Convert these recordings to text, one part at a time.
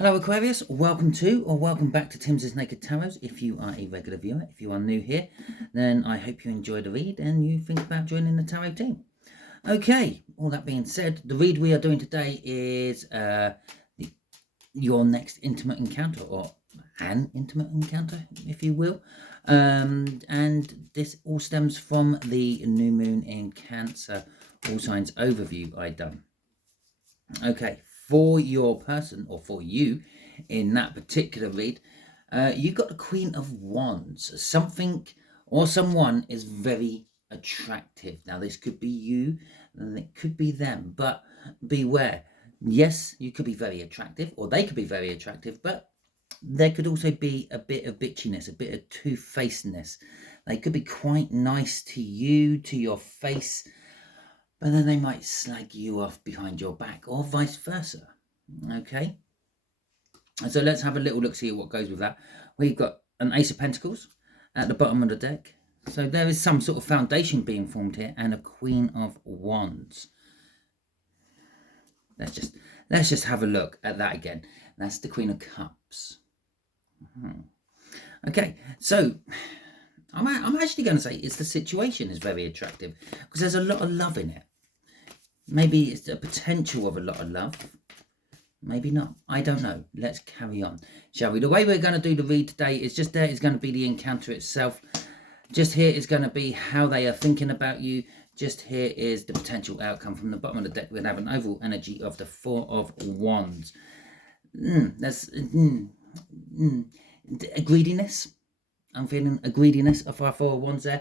Hello Aquarius, welcome to or welcome back to Timsy Naked Tarot. If you are a regular viewer, if you are new here, then I hope you enjoy the read and you think about joining the tarot team. Okay, all that being said, the read we are doing today is your next intimate encounter, or an intimate encounter, if you will. And this all stems from the new moon in Cancer, all signs overview I done. Okay, for your person, or for you in that particular read, you got the Queen of Wands. Something or someone is very attractive. Now, this could be you and it could be them, but beware. Yes, you could be very attractive, or they could be very attractive, but there could also be a bit of bitchiness, a bit of two-facedness. They could be quite nice to you, to your face, but then they might slag you off behind your back, or vice versa. Okay, so let's have a little look, see at what goes with that. We've got an Ace of Pentacles at the bottom of the deck, so there is some sort of foundation being formed here, and a Queen of Wands. Let's just have a look at that again. That's the Queen of Cups. Okay, so I'm actually going to say it's the situation is very attractive because there's a lot of love in it. Maybe it's the potential of a lot of love. Maybe not. I don't know. Let's carry on, shall we? The way we're going to do the read today is just there is going to be the encounter itself. Just here is going to be how they are thinking about you. Just here is the potential outcome. From the bottom of the deck, we'll have an overall energy of the Four of Wands. That's a greediness. I'm feeling a greediness of our Four of Wands there.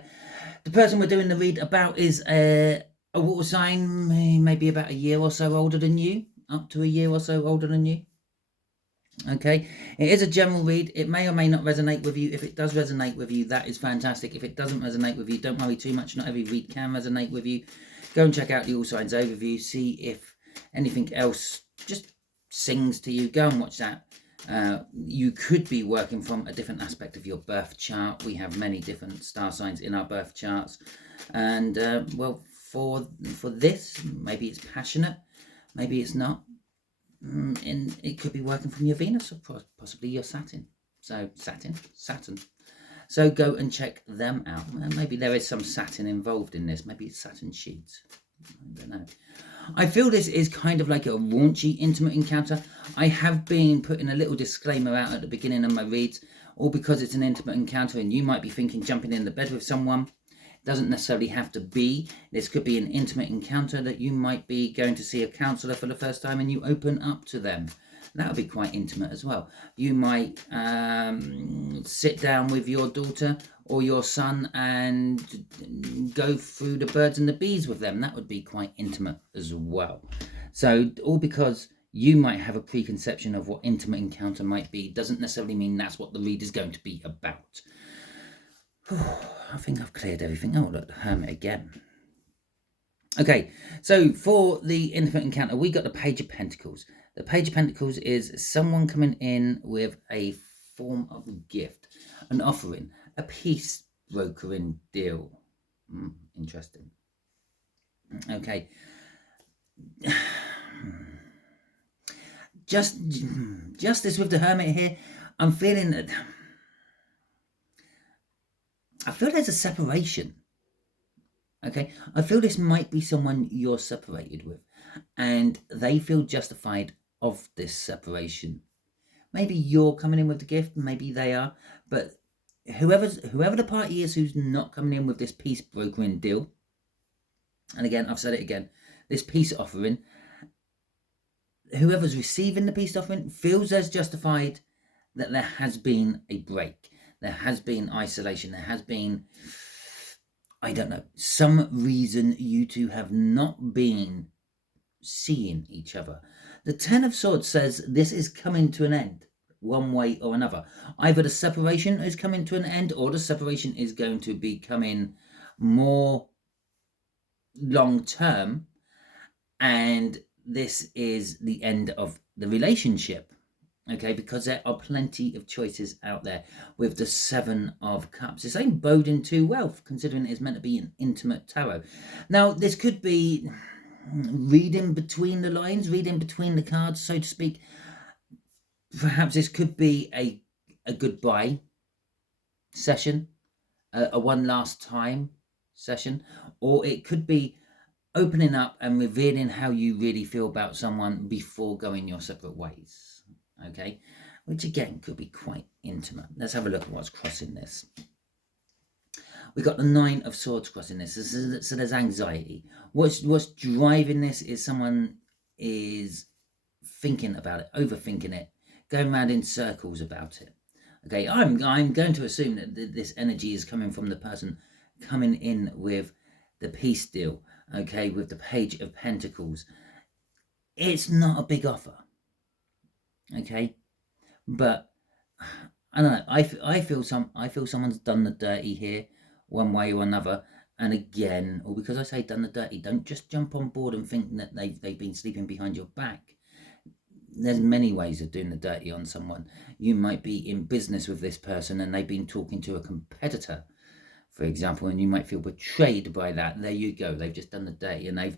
The person we're doing the read about is a water sign, maybe about a year or so older than you, up to a year or so older than you. Okay, it is a general read. It may or may not resonate with you. If it does resonate with you, that is fantastic. If it doesn't resonate with you, don't worry too much. Not every read can resonate with you. Go and check out the All Signs overview. See if anything else just sings to you. Go and watch that. You could be working from a different aspect of your birth chart. We have many different star signs in our birth charts, and well, for this, maybe it's passionate, maybe it's not, and it could be working from your Venus or possibly your Saturn. So Saturn. So go and check them out. Maybe there is some Saturn involved in this. Maybe it's Saturn sheets. I don't know. I feel this is kind of like a raunchy intimate encounter. I have been putting a little disclaimer out at the beginning of my reads, all because it's an intimate encounter and you might be thinking jumping in the bed with someone. It doesn't necessarily have to be. This could be an intimate encounter that you might be going to see a counsellor for the first time and you open up to them. That would be quite intimate as well. You might sit down with your daughter or your son and go through the birds and the bees with them. That would be quite intimate as well. So all because you might have a preconception of what intimate encounter might be doesn't necessarily mean that's what the read is going to be about. I think I've cleared everything. Oh, look, the Hermit again. Okay, so for the intimate encounter, we got the Page of Pentacles. The Page of Pentacles is someone coming in with a form of a gift, an offering, a peace brokering deal. Interesting. Okay. Justice with the Hermit here. I'm feeling that. I feel there's a separation. Okay, I feel this might be someone you're separated with, and they feel justified of this separation. Maybe you're coming in with the gift, maybe they are, but whoever the party is who's not coming in with this peace brokering deal, and again, I've said it again, this peace offering, whoever's receiving the peace offering feels as justified that there has been a break, there has been isolation, there has been, I don't know, some reason you two have not been seeing each other. The Ten of Swords says this is coming to an end one way or another. Either the separation is coming to an end or the separation is going to be coming more long term, and this is the end of the relationship. Okay, because there are plenty of choices out there with the Seven of Cups. This ain't boding too well, considering it's meant to be an intimate tarot. Now, this could be reading between the lines, reading between the cards, so to speak. Perhaps this could be a goodbye session, a one last time session, or it could be opening up and revealing how you really feel about someone before going your separate ways. Okay, which again could be quite intimate. Let's have a look at what's crossing this. We got the Nine of Swords crossing this, so there's anxiety. What's driving this is someone is thinking about it, overthinking it, going around in circles about it. Okay, I'm going to assume that this energy is coming from the person coming in with the peace deal. Okay, with the Page of Pentacles. It's not a big offer. Okay, but I don't know. I feel someone's done the dirty here, one way or another. And again, or because I say done the dirty, don't just jump on board and think that they've been sleeping behind your back. There's many ways of doing the dirty on someone. You might be in business with this person and they've been talking to a competitor, for example, and you might feel betrayed by that. There you go. They've just done the dirty, and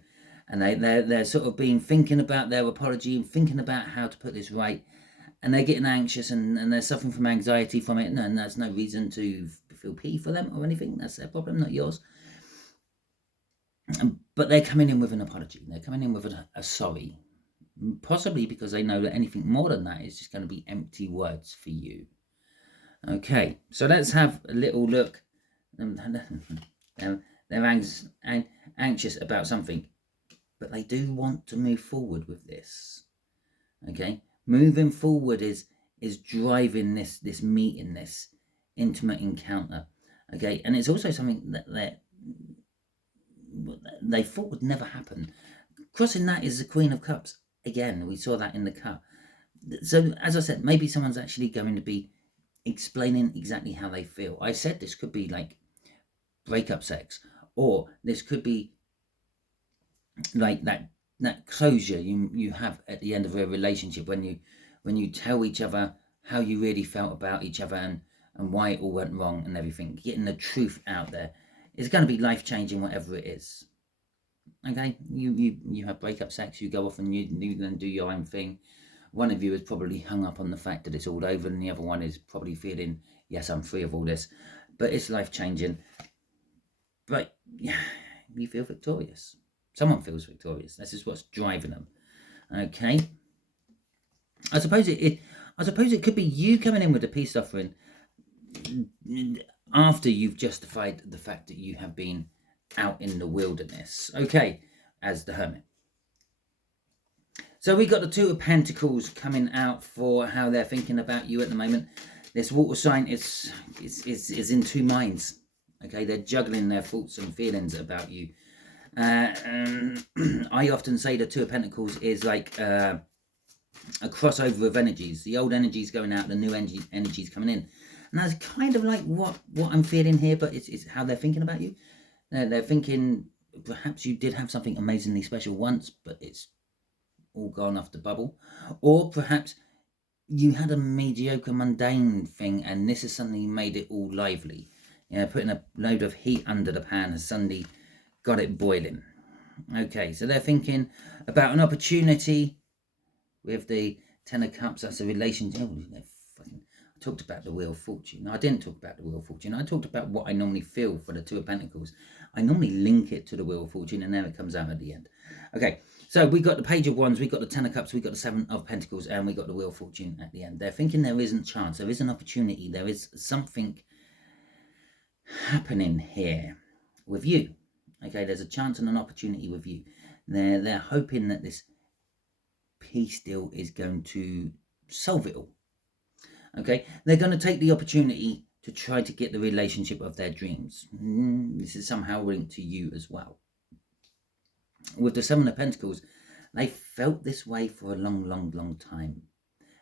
they're sort of been thinking about their apology and thinking about how to put this right, and they're getting anxious and they're suffering from anxiety from it, and that's no reason to feel pity for them or anything. That's their problem, not yours. But they're coming in with an apology. They're coming in with a sorry. Possibly because they know that anything more than that is just going to be empty words for you. Okay, so let's have a little look. They're anxious about something, but they do want to move forward with this. Okay, moving forward is driving this meeting, this intimate encounter. Okay, and it's also something that they thought would never happen. Crossing that is the Queen of Cups. Again, we saw that in the cup. So, as I said, maybe someone's actually going to be explaining exactly how they feel. I said this could be like breakup sex, or this could be like that closure you have at the end of a relationship when you tell each other how you really felt about each other and why it all went wrong and everything. Getting the truth out there is going to be life-changing, whatever it is. Okay, you have breakup sex, you go off and you then do your own thing. One of you is probably hung up on the fact that it's all over, and the other one is probably feeling, yes, I'm free of all this, but it's life-changing. But yeah, you feel victorious. Someone feels victorious. This is what's driving them. Okay, I suppose it could be you coming in with a peace offering after you've justified the fact that you have been out in the wilderness. Okay, as the Hermit. So we got the Two of Pentacles coming out for how they're thinking about you at the moment. This water sign is in two minds. Okay, they're juggling their thoughts and feelings about you. I often say the Two of Pentacles is like a crossover of energies. The old energies going out, the new energies coming in. And that's kind of like what I'm feeling here, but it's how they're thinking about you. They're thinking perhaps you did have something amazingly special once, but it's all gone off the bubble. Or perhaps you had a mediocre, mundane thing, and this has suddenly made it all lively. Putting a load of heat under the pan has suddenly got it boiling. Okay, so they're thinking about an opportunity with the Ten of Cups. That's a relationship. I talked about the Wheel of Fortune. No, I didn't talk about the Wheel of Fortune. I talked about what I normally feel for the Two of Pentacles. I normally link it to the Wheel of Fortune, and then it comes out at the end. Okay, so we got the Page of Wands, we got the Ten of Cups, we got the Seven of Pentacles, and we got the Wheel of Fortune at the end. They're thinking there isn't chance, there is an opportunity, there is something happening here with you. Okay, there's a chance and an opportunity with you. They're hoping that this peace deal is going to solve it all. Okay, they're going to take the opportunity to try to get the relationship of their dreams. This is somehow linked to you as well. With the Seven of Pentacles, they felt this way for a long time,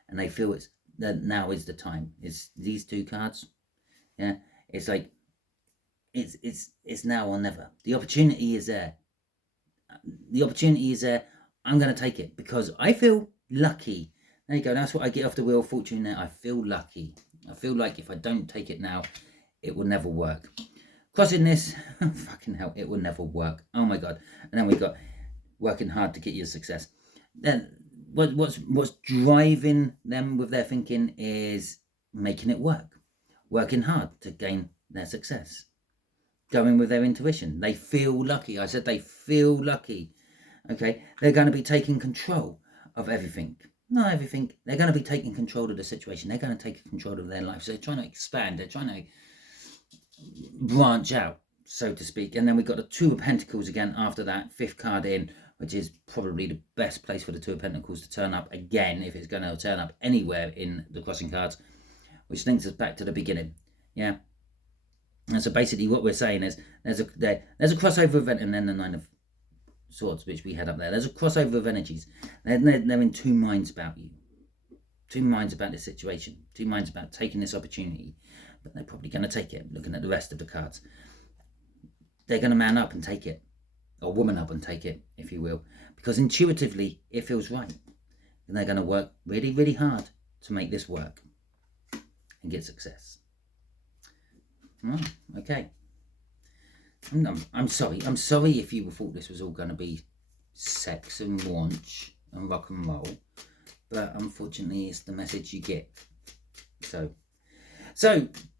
and they feel that now is the time. It's these two cards. Yeah, it's like it's now or never. The opportunity is there. The opportunity is there. I'm going to take it because I feel lucky. There you go. That's what I get off the Wheel of Fortune there. I feel lucky. I feel like if I don't take it now, it will never work. Crossing this, fucking hell, it will never work. Oh my God. And then we got working hard to get your success. Then what's driving them with their thinking is making it work, working hard to gain their success, going with their intuition. They feel lucky. I said they feel lucky. Okay, they're going to be taking control of everything. Not everything. They're going to be taking control of the situation. They're going to take control of their life. So they're trying to expand. They're trying to branch out, so to speak. And then we've got the Two of Pentacles again after that, 5th card in, which is probably the best place for the Two of Pentacles to turn up again, if it's going to turn up anywhere in the crossing cards, which links us back to the beginning. Yeah. And so basically what we're saying is there's a crossover event, and then the 9 of Swords, which we had up there. There's a crossover of energies. They're in two minds about you. Two minds about this situation. Two minds about taking this opportunity. But they're probably going to take it, looking at the rest of the cards. They're going to man up and take it. Or woman up and take it, if you will. Because intuitively, it feels right. And they're going to work really, really hard to make this work. And get success. Oh, okay. I'm sorry. I'm sorry if you thought this was all going to be sex and raunch and rock and roll. But unfortunately, it's the message you get. So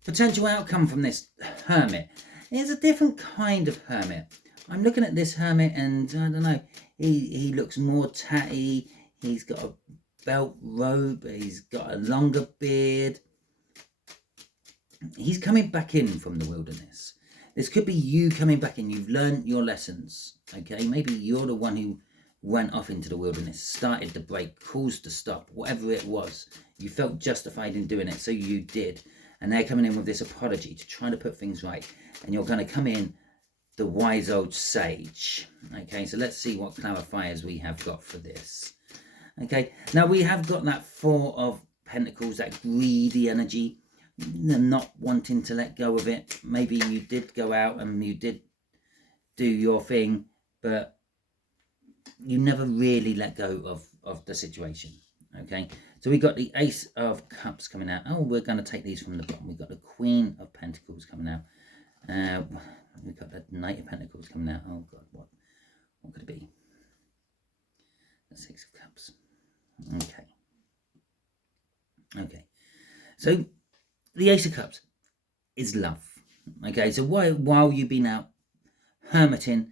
potential outcome from this Hermit is a different kind of Hermit. I'm looking at this Hermit and I don't know. He looks more tatty. He's got a belt robe. He's got a longer beard. He's coming back in from the wilderness. This could be you coming back in. You've learned your lessons, okay? Maybe you're the one who went off into the wilderness, started the break, caused the stop, whatever it was. You felt justified in doing it, so you did. And they're coming in with this apology to try to put things right. And you're going to come in the wise old sage. Okay, so let's see what clarifiers we have got for this. Okay, now we have got that 4 of Pentacles, that greedy energy. Not wanting to let go of it. Maybe you did go out and you did do your thing, but you never really let go of the situation. Okay, so we got the Ace of Cups coming out. Oh, we're going to take these from the bottom. We've got the Queen of Pentacles coming out. We've got the Knight of Pentacles coming out. Oh God, what could it be? The 6 of Cups. Okay, so the Ace of Cups is love. Okay, so while you've been out hermiting,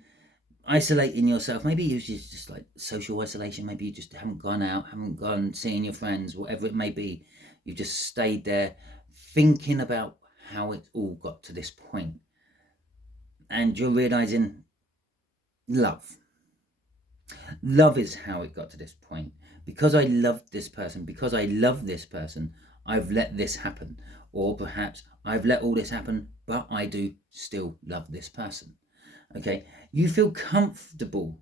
isolating yourself, maybe it's just like social isolation, maybe you just haven't gone out, haven't gone seeing your friends, whatever it may be, you've just stayed there thinking about how it all got to this point. And you're realizing love is how it got to this point. Because I loved this person, because I love this person, I've let this happen. Or perhaps I've let all this happen, but I do still love this person. Okay, you feel comfortable.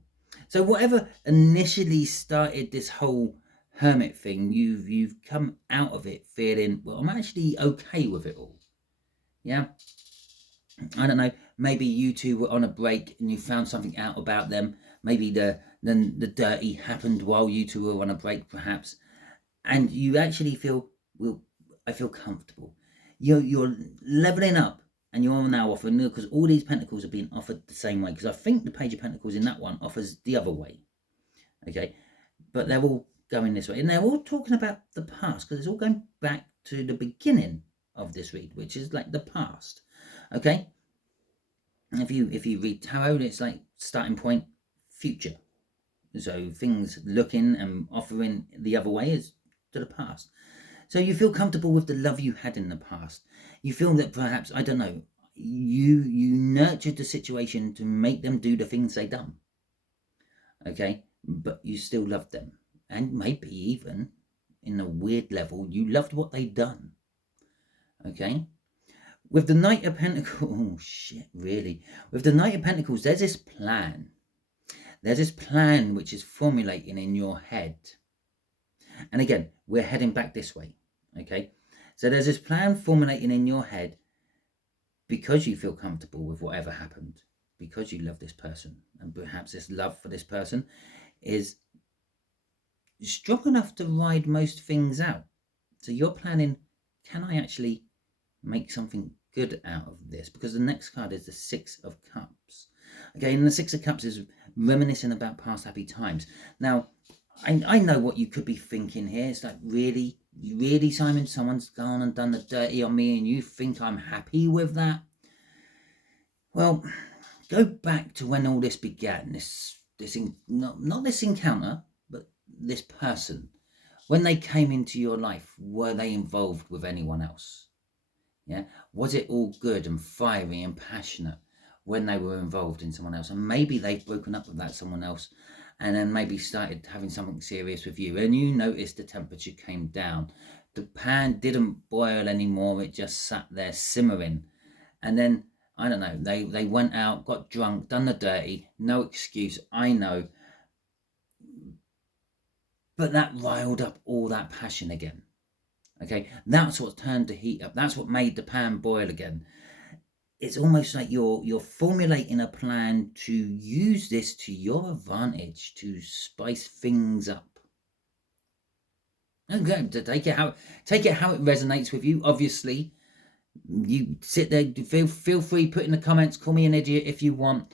So whatever initially started this whole hermit thing, you've come out of it feeling, well, I'm actually okay with it all. Yeah, I don't know. Maybe you two were on a break and you found something out about them. Maybe the dirty happened while you two were on a break, perhaps, and you actually feel, well, I feel comfortable. You're leveling up, and you're now offering, because all these Pentacles are being offered the same way, because I think the Page of Pentacles in that one offers the other way. Okay, but they're all going this way, and they're all talking about the past, because it's all going back to the beginning of this read, which is like the past. Okay, if you read tarot, it's like starting point, future. So things looking and offering the other way is to the past. So you feel comfortable with the love you had in the past. You feel that perhaps, I don't know, you nurtured the situation to make them do the things they done. Okay, but you still loved them. And maybe even, in a weird level, you loved what they done. Okay? With the Knight of Pentacles, oh shit, really? With the Knight of Pentacles, there's this plan. There's this plan which is formulating in your head. And again, we're heading back this way, okay? So there's this plan formulating in your head because you feel comfortable with whatever happened, because you love this person, and perhaps this love for this person is strong enough to ride most things out. So you're planning, can I actually make something good out of this? Because the next card is the 6 of Cups. Okay, and the 6 of Cups is reminiscing about past happy times. Now, I know what you could be thinking here. It's like, really, Simon, someone's gone and done the dirty on me and you think I'm happy with that? Well, go back to when all this began, not this encounter, but this person. When they came into your life, were they involved with anyone else? Yeah, was it all good and fiery and passionate when they were involved in someone else? And maybe they've broken up with that someone else and then maybe started having something serious with you, and you noticed the temperature came down. The pan didn't boil anymore, it just sat there simmering. And then, I don't know, they went out, got drunk, done the dirty, no excuse, I know. But that riled up all that passion again. Okay, that's what turned the heat up. That's what made the pan boil again. It's almost like you're formulating a plan to use this to your advantage, to spice things up. Okay, to take it how it resonates with you. Obviously, you sit there. Feel free, put in the comments. Call me an idiot if you want.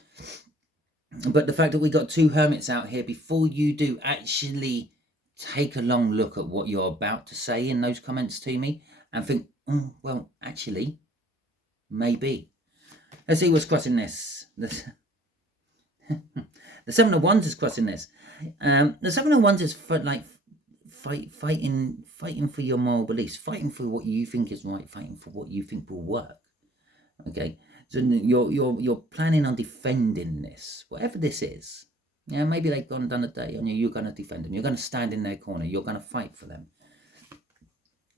But the fact that we got two hermits out here, before you do actually take a long look at what you're about to say in those comments to me and think, well, actually, maybe. Let's see what's crossing this. The Seven of Wands is crossing this. The Seven of Wands is for like fighting for your moral beliefs, fighting for what you think is right, fighting for what you think will work. Okay, so you're planning on defending this, whatever this is. Yeah, maybe they've gone and done a day on you. You're going to defend them. You're going to stand in their corner. You're going to fight for them.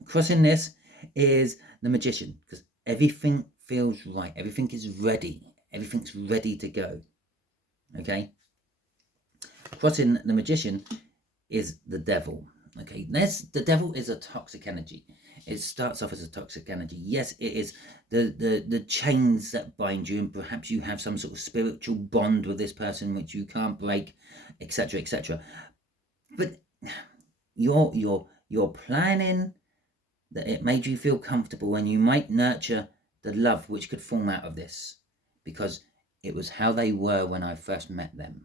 Crossing this is the Magician, because everything feels right. Everything is ready. Everything's ready to go. Okay. Crossing the Magician is the Devil. Okay. The Devil is a toxic energy. It starts off as a toxic energy. Yes, it is the chains that bind you, and perhaps you have some sort of spiritual bond with this person which you can't break, etc., etc. But you're planning that it made you feel comfortable, and you might nurture the love which could form out of this, because it was how they were when I first met them.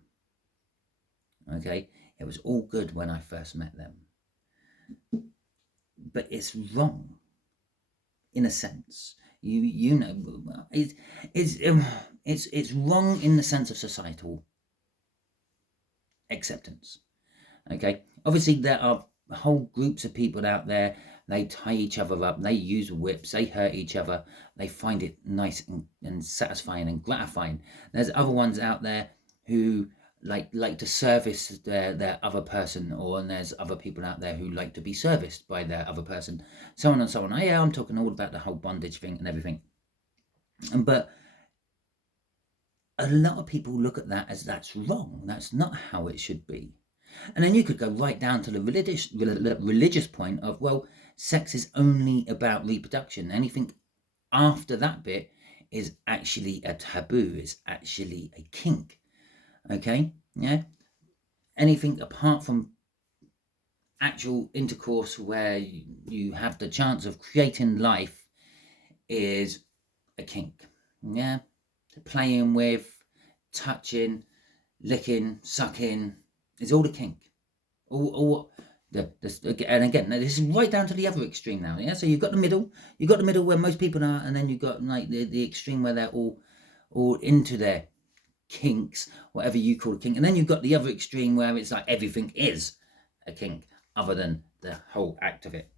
Okay, it was all good when I first met them. But it's wrong, in a sense. You know, it's wrong in the sense of societal acceptance. Okay, obviously there are whole groups of people out there. They tie each other up. They use whips. They hurt each other. They find it nice and satisfying and gratifying. There's other ones out there who like to service their other person, and there's other people out there who like to be serviced by their other person, so on and so on. Yeah, I'm talking all about the whole bondage thing and everything. But a lot of people look at that as that's wrong. That's not how it should be. And then you could go right down to the religious point of, well, sex is only about reproduction. Anything after that bit is actually a taboo, is actually a kink. Okay, yeah. Anything apart from actual intercourse where you have the chance of creating life is a kink. Yeah, playing with, touching, licking, sucking is all the kink. And again, this is right down to the other extreme now. Yeah, so you've got the middle. You've got the middle where most people are, and then you've got like the extreme where they're all into their kinks, whatever you call a kink, and then you've got the other extreme where it's like everything is a kink other than the whole act of it.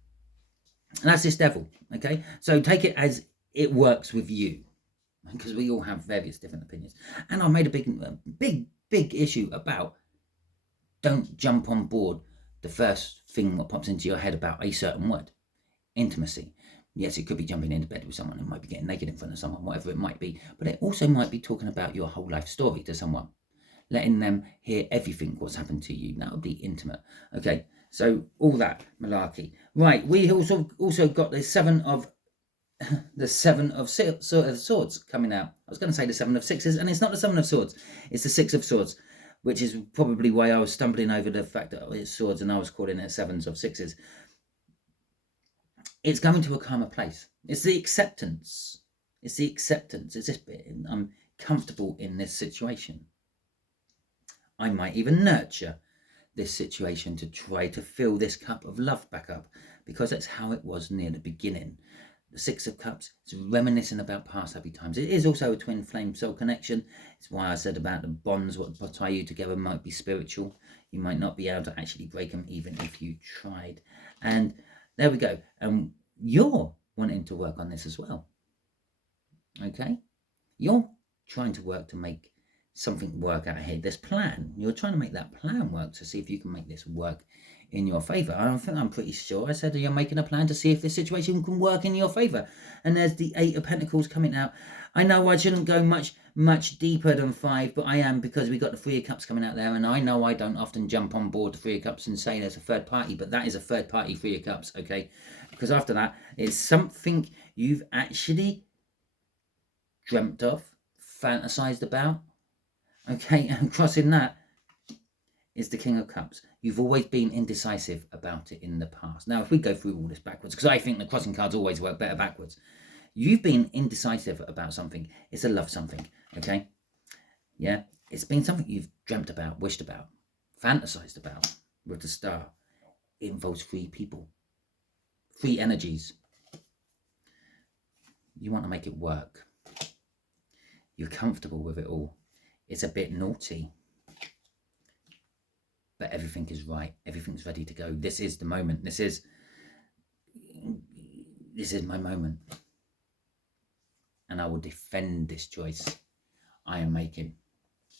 And that's this Devil. Okay, so take it as it works with you, because we all have various different opinions. And I made a big issue about, don't jump on board the first thing that pops into your head about a certain word. Intimacy. Yes, it could be jumping into bed with someone. It might be getting naked in front of someone, whatever it might be. But it also might be talking about your whole life story to someone, letting them hear everything what's happened to you. That would be intimate. Okay, so all that malarkey. Right, we also got the seven of Swords coming out. I was going to say the Seven of Sixes, and it's not the Seven of Swords. It's the Six of Swords, which is probably why I was stumbling over the fact that it's swords and I was calling it Sevens of Sixes. It's going to a calmer place. It's the acceptance. It's this bit. I'm comfortable in this situation. I might even nurture this situation to try to fill this cup of love back up, because that's how it was near the beginning. The Six of Cups is reminiscing about past happy times. It is also a twin flame soul connection. It's why I said about the bonds, what tie you together might be spiritual. You might not be able to actually break them even if you tried. And there we go. And you're wanting to work on this as well. Okay? You're trying to work to make something work out here. This plan, you're trying to make that plan work to see if you can make this work in your favor. I think I'm pretty sure I said you're making a plan to see if this situation can work in your favor. And there's the Eight of Pentacles coming out. I know I shouldn't go much deeper than 5, but I am, because we got the Three of Cups coming out there, and I know I don't often jump on board the Three of Cups and say there's a third party, but that is a third party Three of Cups, okay? Because after that, it's something you've actually dreamt of, fantasized about, okay? And crossing that is the King of Cups. You've always been indecisive about it in the past. Now, if we go through all this backwards, because I think the crossing cards always work better backwards. You've been indecisive about something. It's a love something, okay? Yeah, it's been something you've dreamt about, wished about, fantasized about with the Star. It involves 3 people, 3 energies. You want to make it work. You're comfortable with it all. It's a bit naughty, but everything is right. Everything's ready to go. This is the moment. This is my moment. And I will defend this choice I am making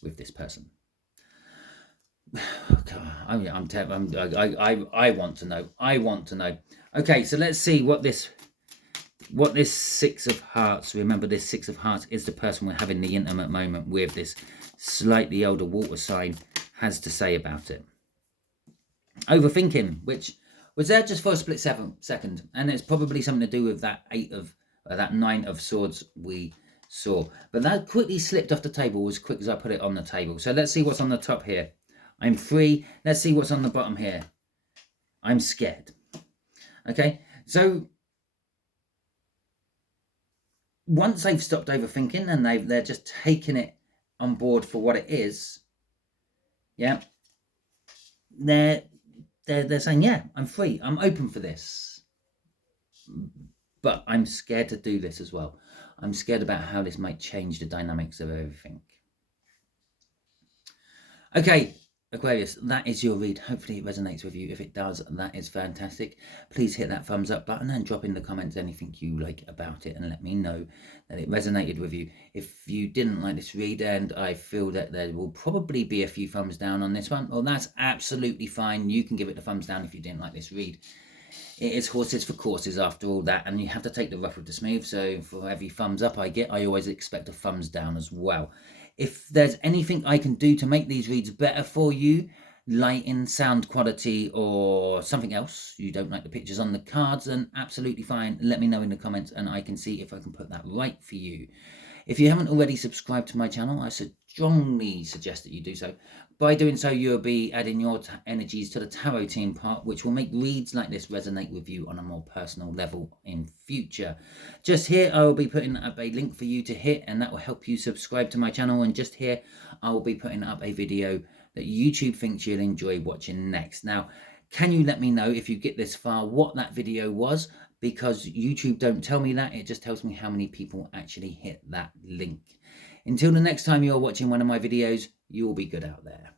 with this person. I want to know. I want to know. Okay, so let's see what this Six of Hearts. Remember, this Six of Hearts is the person we're having the intimate moment with. This slightly older water sign has to say about it. Overthinking, which was there just for a split second, and it's probably something to do with that that 9 of Swords we saw. But that quickly slipped off the table as quick as I put it on the table. So let's see what's on the top here. I'm free. Let's see what's on the bottom here. I'm scared. Okay, so once they've stopped overthinking and they're just taking it on board for what it is, yeah, they're saying, yeah, I'm free. I'm open for this. But I'm scared to do this as well. I'm scared about how this might change the dynamics of everything. Okay, Aquarius, that is your read. Hopefully it resonates with you. If it does, that is fantastic. Please hit that thumbs up button and drop in the comments anything you like about it and let me know that it resonated with you. If you didn't like this read and I feel that there will probably be a few thumbs down on this one, well, that's absolutely fine. You can give it the thumbs down if you didn't like this read. It is horses for courses after all that, and you have to take the rough with the smooth. So for every thumbs up I get, I always expect a thumbs down as well. If there's anything I can do to make these reads better for you, lighting, sound quality, or something else, you don't like the pictures on the cards, then absolutely fine. Let me know in the comments and I can see if I can put that right for you. If you haven't already subscribed to my channel, I strongly suggest that you do so. By doing so, you'll be adding your energies to the tarot team part, which will make reads like this resonate with you on a more personal level in future. Just here, I will be putting up a link for you to hit, and that will help you subscribe to my channel. And just here, I will be putting up a video that YouTube thinks you'll enjoy watching next. Now, can you let me know if you get this far what that video was? Because YouTube don't tell me that. It just tells me how many people actually hit that link. Until the next time you're watching one of my videos, you'll be good out there.